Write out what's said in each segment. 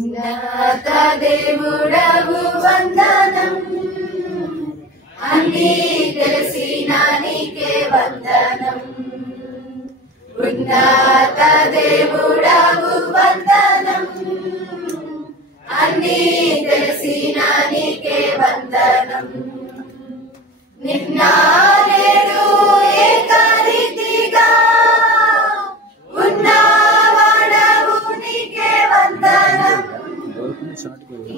ఉన్నత దేవుడవు వందనం, అన్నీ తెలిసిన నీకే వందనం. ఉన్నత దేవుడవు వందనం, అన్నీ తెలిసిన నీకే వందనం. నిన్న నేడు ఏకరీతిగా ఉన్నవాడవు నీకే వందనం.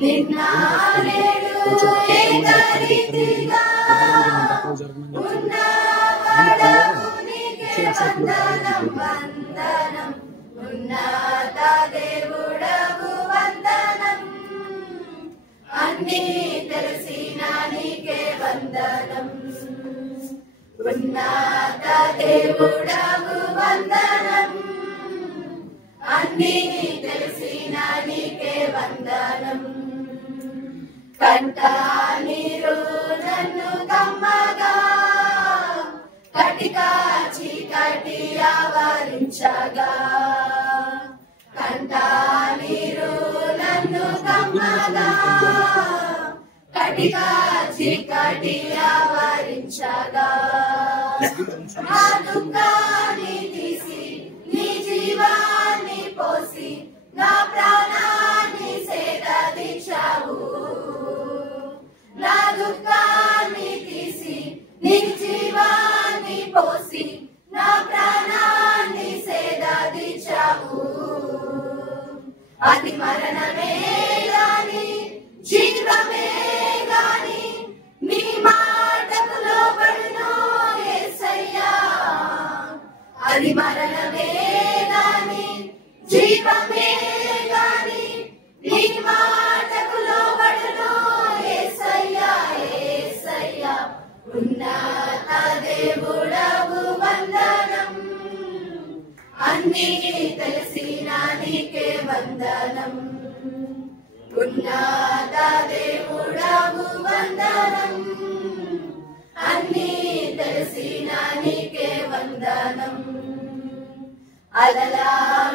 నిన్న నేడు ఏకరీతిగా ఉన్నవాడవు నీకే వందనం. వందనం ఉన్నత దేవుడవు వందనం, అన్నీ తెలిసిన నీకే వందనం. ఉన్నత దేవుడవు వందనం, అన్నీ తెలిసిన నీకే వందనం. కంట నీరు నన్ను కమ్మగా, కటిక చీకటి ఆవరించగా. కంట నీరు నన్ను కమ్మగా, కటిక చీకటి ఆవరించగా. నా దుఃఖాన్ని తీసి నీ జీవాన్ని పోసి, నా ప్రాణాన్ని సేదదీశావు. నా దుఃఖాన్ని తీసి నీ జీవాన్ని పోసి, నా ప్రాణాన్ని సేదదీశావు. అది మరణమే గాని జీవమే గాని నీ మాటకు లోబడును యేసయ్యా. అది మరణమే గాని జీవమే గాని నీ మాటకు లోబడును యేసయ్యా. యేసయ్యా ఉన్నత దేవుడవు వందనం, అన్నీ తెలిసిన నీకే వందనం. ఉన్నత దేవుడవు వందనం, అన్నీ తెలిసిన నీకే వందనం. అలల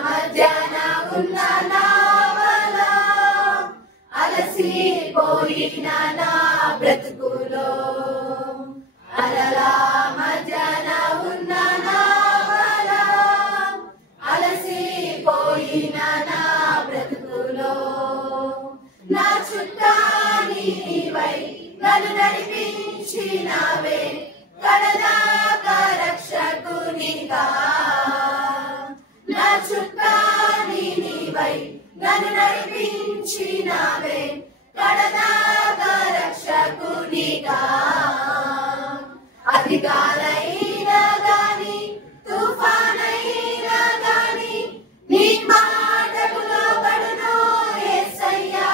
మధ్యాన ఉన్న నావల, అలసిపోయిన నా బ్రతుకులో. అలల మధ్యాన ఉన్న నావల, అలసిపోయిన నా బ్రతుకులో. నా చుట్టాని నీవై నన్ను నడిపించినావే, కడదాకా రక్షకునిగా. నా చుట్టాని నీవై నన్ను నడిపించినావే, కడదాకా రక్షకునిగా. అధికారైనా గాని తుఫానైనా గాని నీ మాటకు లోబడును యేసయ్యా.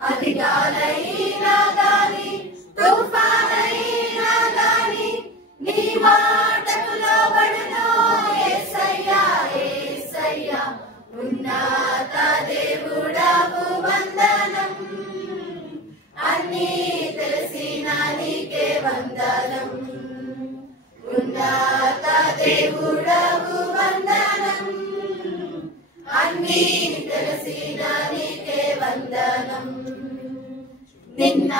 అధికారైనా గాని తుఫానైనా గాని నీ మాటకు లోబడును యేసయ్యా. యేసయ్యా ఉన్నత దేవుడవు వందనం, అన్నీ తెలిసిన నీకే వందనం. ఉన్నత దేవుడవు వందనం, అన్నీ తెలిసిన నీకే వందనం. నిన్న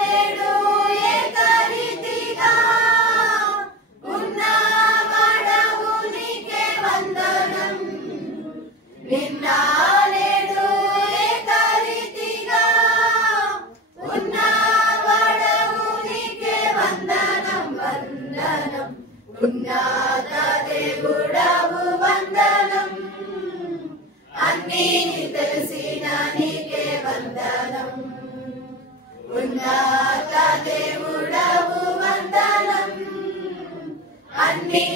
నేడు ఏకరీతిగా ఉన్నవాడవు నీకే వందనం. నిన్న నేడు ఏకరీతిగా ఉన్నవాడవు నీకే వందనం. వందనం ఉన్నత దేవుడవు వందనం, అన్నీ తెలిసిన నీకే వందనం. ఉన్నత దేవుడవు వందనం, అన్నీ